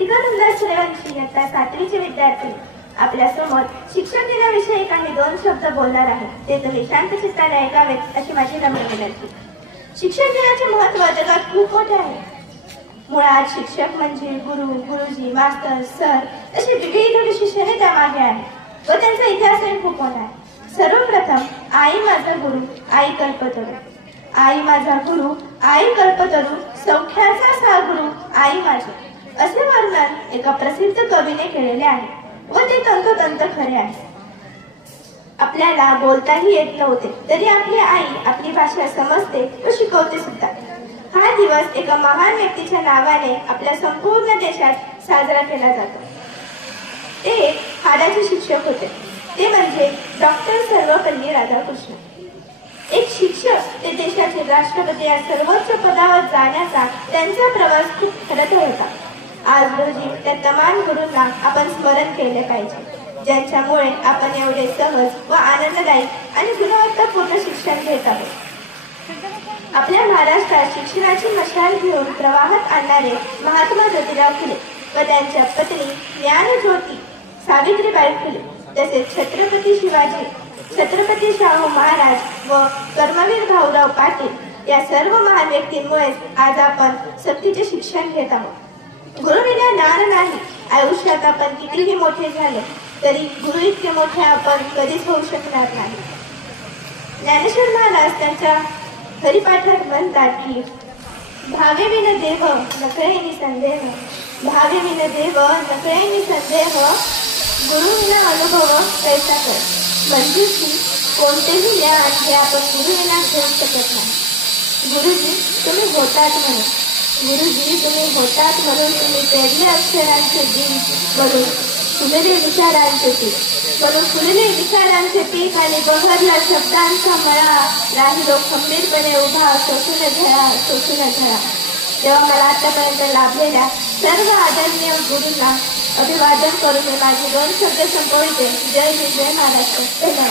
कृतिका धनराज सूर्यवंशी इयत्ता 7वीचे विद्यार्थी आपल्या समोर शिक्षण दिनाविषयी काही 2 शब्द बोलणार आहेत. ते तुम्ही शांत चित्ताने ऐकावेत अशी माझी नम्र विनंती. शिक्षण दिनाचे महत्त्व जगात खूप मोठे आहे. मुळात शिक्षक म्हणजे गुरु, गुरुजी, मास्तर, सर अशी विविध विशेषणे त्यामागे आहेत व त्यांचा इतिहासही खूप मोठा आहे. सर्वप्रथम आई माझा गुरु, आई कल्पतरू. आई माझा गुरु, आई कल्पतरू, सौख्याचा सा गुरु, आई माझी, असे वर्णन एका प्रसिद्ध कवीने केलेले आहे व ते तंतोतंत खरे आहे. आपल्याला बोलताही येत नव्हते तरी आपली आई आपली भाषा समजते व शिकवते सुद्धा. हा दिवस एका महान व्यक्तीच्या नावाने आपल्या संपूर्ण देशात साजरा केला जातो. ते एक हाडाचे शिक्षक होते. ते म्हणजे डॉक्टर सर्वपल्ली राधाकृष्ण. एक शिक्षक ते देशाचे राष्ट्रपती या सर्वोच्च पदावर जाण्याचा त्यांचा प्रवास खूप खडतर होता. आज रोजी त्या तमाम गुरूंना आपण स्मरण केले पाहिजे, ज्यांच्यामुळे आपण एवढे सहज व आनंददायी आणि गुणवत्तापूर्ण शिक्षण घेत आहोत. आपल्या महाराष्ट्रात शिक्षणाची मशाल घेऊन प्रवाहात आणणारे महात्मा ज्योतिराव फुले व त्यांच्या पत्नी ज्ञानज्योती सावित्रीबाई फुले, तसेच छत्रपती शिवाजी, छत्रपती शाहू महाराज व कर्मवीर भाऊराव पाटील या सर्व महान व्यक्तींमुळेच आज आपण सक्तीचे शिक्षण घेत आहोत. गुरुविना ज्ञान नाही. आयुष्यात आपण कितीही मोठे झाले तरी गुरु इतके मोठे आपण कधीच होऊ शकणार नाही. ज्ञानेश्वर महाराज त्यांच्या हरिपाठात म्हणतात की भावे विन देव नकळेनी संदेह, भावे विन देव नकळेनी संदेह, गुरु विना अनुभव कैसा कर. म्हणजे की कोणतेही ज्ञान हे आपण गुरु विना घेऊ शकत नाही. गुरुजी तुम्ही होतात म्हणून, गुरुजी तुम्ही होतात म्हणून तुम्ही पेरले अक्षरांचे बीज म्हणून फुलले विचारांचे पीक, म्हणून फुलले विचारांचे पीक आणि बहरला शब्दांचा मळा, राहिलो खंबीरपणे उभा शोषून झळा, शोषून झळा. तेव्हा मला आतापर्यंत लाभलेल्या सर्व आदरणीय गुरूंना अभिवादन करून मी माझे 2 शब्द संपविते. जय हिंद, जय महाराष्ट्र. धन्यवाद.